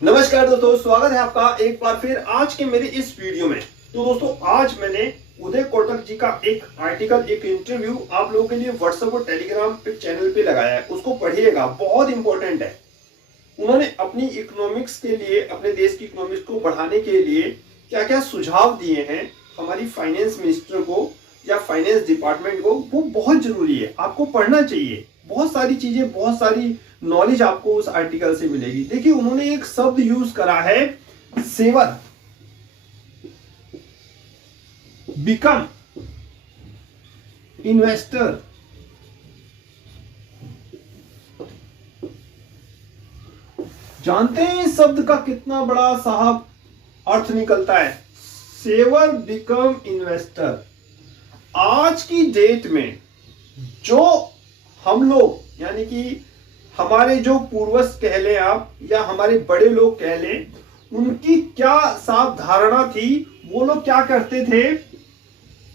नमस्कार दोस्तों, स्वागत है आपका एक बार फिर आज के मेरे इस वीडियो में। तो दोस्तों, आज मैंने उदय कोटक जी का एक आर्टिकल, एक इंटरव्यू आप लोगों के लिए व्हाट्सएप और टेलीग्राम पे चैनल पे लगाया है। उसको पढ़िएगा, बहुत इंपॉर्टेंट है। उन्होंने अपनी इकोनॉमिक्स के लिए, अपने देश की इकोनॉमिक्स को बढ़ाने के लिए क्या क्या सुझाव दिए हैं हमारी फाइनेंस मिनिस्टर को या फाइनेंस डिपार्टमेंट को, वो बहुत जरूरी है, आपको पढ़ना चाहिए। बहुत सारी चीजें, बहुत सारी नॉलेज आपको उस आर्टिकल से मिलेगी। देखिए, उन्होंने एक शब्द यूज करा है, सेवर, बिकम इन्वेस्टर। जानते हैं इस शब्द का कितना बड़ा साहब अर्थ निकलता है? Saver become investor. आज की डेट में जो हम लोग, यानी कि हमारे जो पूर्वज कह लें आप, या हमारे बड़े लोग कह लें, उनकी क्या साफ धारणा थी? वो लोग क्या करते थे?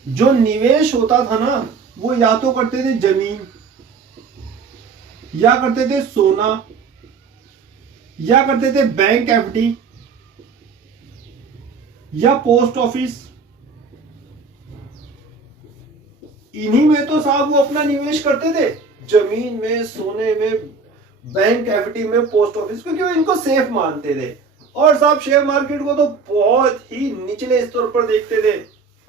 जो निवेश होता था ना, वो या तो करते थे जमीन, या करते थे सोना, या करते थे बैंक एफडी, या पोस्ट ऑफिस। इन्हीं में तो साहब वो अपना निवेश करते थे, जमीन में, सोने में, बैंक एफडी में, पोस्ट ऑफिस, क्योंकि वो इनको सेफ मानते थे। और साहब शेयर मार्केट को तो बहुत ही निचले स्तर पर देखते थे।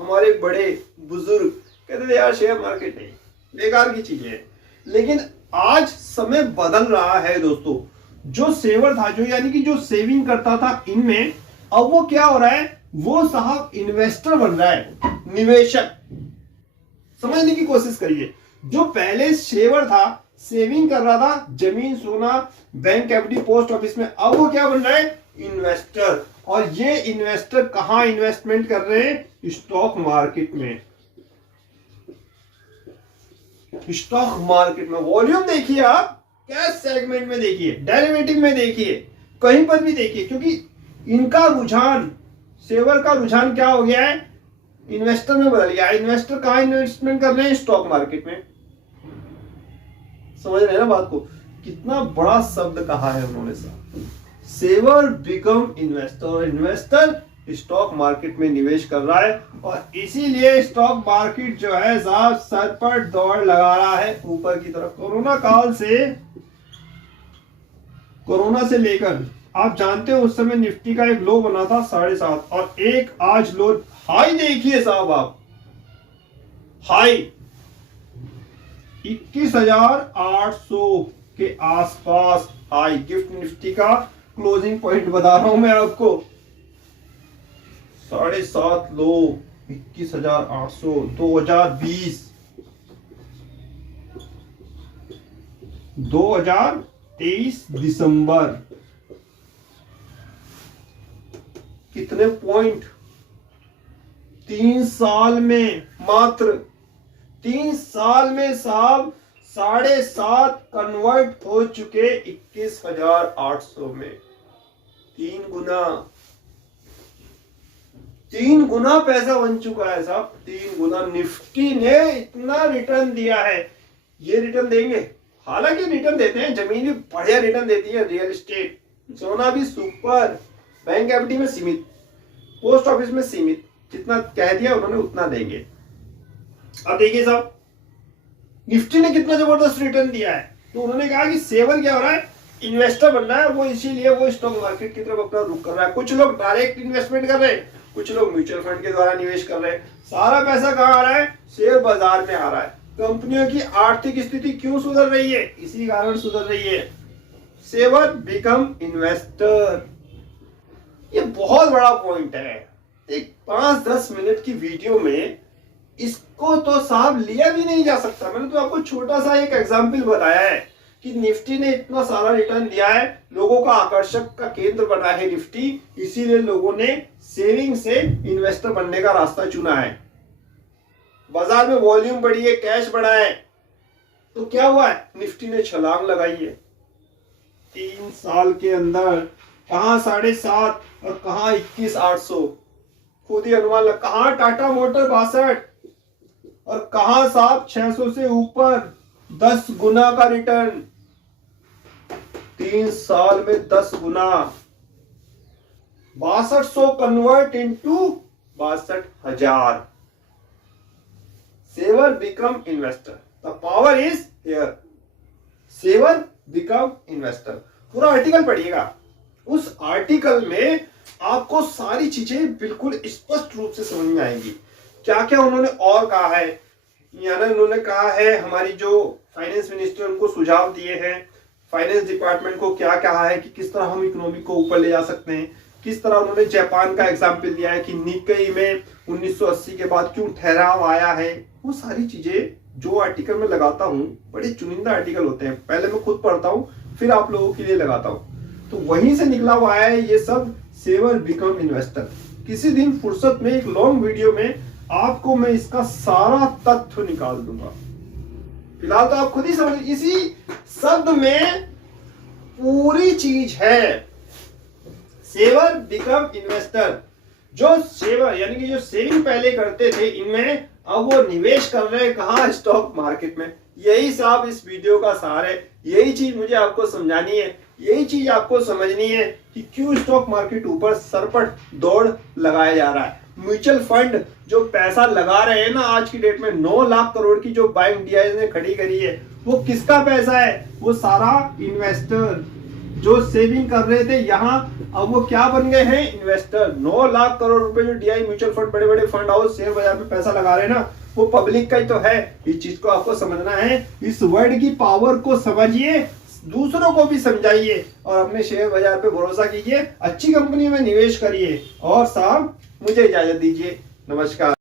हमारे बड़े बुजुर्ग कहते थे यार शेयर मार्केट नहीं, बेकार की चीज है। लेकिन आज समय बदल रहा है दोस्तों। जो सेवर था, जो यानी कि जो सेविंग करता था इनमें, अब वो क्या हो रहा है? वो साहब इन्वेस्टर बन रहा है, निवेशक। समझने की कोशिश करिए। जो पहले सेवर था, सेविंग कर रहा था जमीन, सोना, बैंक एफडी, पोस्ट ऑफिस में, अब वो क्या बन रहा है? इन्वेस्टर। और ये इन्वेस्टर कहां इन्वेस्टमेंट कर रहे हैं? स्टॉक मार्केट में। स्टॉक मार्केट में वॉल्यूम देखिए आप, कैश सेगमेंट में देखिए, डेरिवेटिव में देखिए, कहीं पर भी देखिए, क्योंकि इनका रुझान, सेवर का रुझान क्या हो गया है? इन्वेस्टर में बदल गया। इन्वेस्टर कहां इन्वेस्टमेंट कर रहे हैं? स्टॉक मार्केट में। समझ रहे हैं ना बात को? कितना बड़ा शब्द कहा है उन्होंने साहब। Saver become investor. Investor stock market में निवेश कर रहा है, और इसीलिए स्टॉक मार्केट जो है साहब सर पर दौड़ लगा रहा है ऊपर की तरफ। कोरोना से लेकर, आप जानते हो उस समय निफ्टी का एक लो बना था 7.5, और एक आज लो, हाई देखिए साहब आप, हाई 21,800 के आसपास हाई। गिफ्ट निफ्टी का क्लोजिंग पॉइंट बता रहा हूं मैं आपको, 7.5 लो, 21,800। 2023 दिसंबर, कितने पॉइंट? 3 साल में, मात्र 3 साल में साहब 7.5 कन्वर्ट हो चुके 21,800 में। 3 गुना पैसा बन चुका है साहब, 3 गुना। निफ्टी ने इतना रिटर्न दिया है, ये रिटर्न देंगे। हालांकि रिटर्न देते हैं, जमीन भी बढ़िया रिटर्न देती है, रियल एस्टेट, सोना भी सुपर, बैंक एफडी में सीमित, पोस्ट ऑफिस में सीमित। जितना कह दिया उन्होंने उतना देंगे। अब देखिए साहब, निफ्टी ने कितना जबरदस्त रिटर्न दिया है। तो उन्होंने कहा कि सेवर क्या हो रहा है? इन्वेस्टर बन रहा है वो, इसीलिए वो स्टॉक मार्केट की तरफ अपना रुख कर रहा है। कुछ लोग डायरेक्ट इन्वेस्टमेंट कर रहे हैं, कुछ लोग म्यूचुअल फंड के द्वारा निवेश कर रहे हैं। सारा पैसा कहाँ आ रहा है? शेयर बाजार में आ रहा है। कंपनियों की आर्थिक स्थिति क्यों सुधर रही है? इसी कारण सुधर रही है। सेवर बिकम इन्वेस्टर, ये बहुत बड़ा पॉइंट है। एक 5-10 मिनट की वीडियो में इसको तो साहब लिया भी नहीं जा सकता। मैंने तो आपको छोटा सा एक एग्जांपल बताया है कि निफ्टी ने इतना सारा रिटर्न दिया है, लोगों का आकर्षक का केंद्र बना है निफ्टी, इसीलिए लोगों ने सेविंग से इन्वेस्टर बनने का रास्ता चुना है। बाजार में वॉल्यूम बढ़ी है, कैश बढ़ा है, तो क्या हुआ है? निफ्टी ने छलांग लगाई है। 3 साल के अंदर कहां 7.5 और कहां 21,800, खुद ही अनुमान लगा। कहां टाटा मोटर 62 और कहां साहब 600 से ऊपर, 10 गुना का रिटर्न। 3 साल में 10 गुना। 6200 convert into 62,000. Saver become investor. The power is here. Saver become investor. पूरा आर्टिकल पढ़िएगा. उस आर्टिकल में आपको सारी चीजें बिल्कुल स्पष्ट रूप से समझ में आएंगी. क्या क्या उन्होंने और कहा है, यानी उन्होंने कहा है हमारी जो फाइनेंस मिनिस्टर उनको सुझाव दिए हैं, फाइनेंस डिपार्टमेंट को क्या कहा है कि किस तरह हम इकोनॉमी को ऊपर ले जा सकते हैं. किस तरह उन्होंने जापान का एग्जाम्पल दिया है कि निक्केई में 1980 के बाद क्यों ठहराव आया है. वो सारी चीजें जो आर्टिकल में लगाता हूँ, बड़े चुनिंदा आर्टिकल होते हैं, पहले मैं खुद पढ़ता हूँ फिर आप लोगों के लिए लगाता हूँ, तो वहीं से निकला हुआ है ये सब. Saver become investor. किसी दिन फुर्सत में एक लॉन्ग वीडियो में आपको मैं इसका सारा तथ्य निकाल दूंगा. फिलहाल तो आप खुद ही समझ, इसी शब्द में पूरी चीज है. Saver become investor. जो सेवर यानी कि जो सेविंग पहले करते थे इनमें, अब वो निवेश कर रहे हैं कहाँ? स्टॉक मार्केट में. यही साहब इस वीडियो का सार है. यही चीज मुझे आपको समझानी है, यही चीज आपको समझनी है कि क्यों स्टॉक मार्केट ऊपर सरपट दौड़ लगाया जा रहा है. म्यूचुअल फंड जो पैसा लगा रहे हैं ना आज की डेट में, 9 लाख करोड़ की जो बैंक डीआई ने खड़ी करी है, वो किसका पैसा है? वो सारा इन्वेस्टर जो सेविंग कर रहे थे यहाँ, अब वो क्या बन गए हैं? इन्वेस्टर. 9 लाख करोड़ रुपए जो डीआई म्यूचुअल फंड, बड़े बड़े फंड हाउस शेयर बाजार में पैसा लगा रहे हैं ना, वो पब्लिक का ही तो है. इस चीज को आपको समझना है. इस वर्ड की पावर को समझिए, दूसरों को भी समझाइए और अपने शेयर बाजार पे भरोसा कीजिए. अच्छी कंपनी में निवेश करिए. और साहब मुझे इजाजत दीजिए. नमस्कार.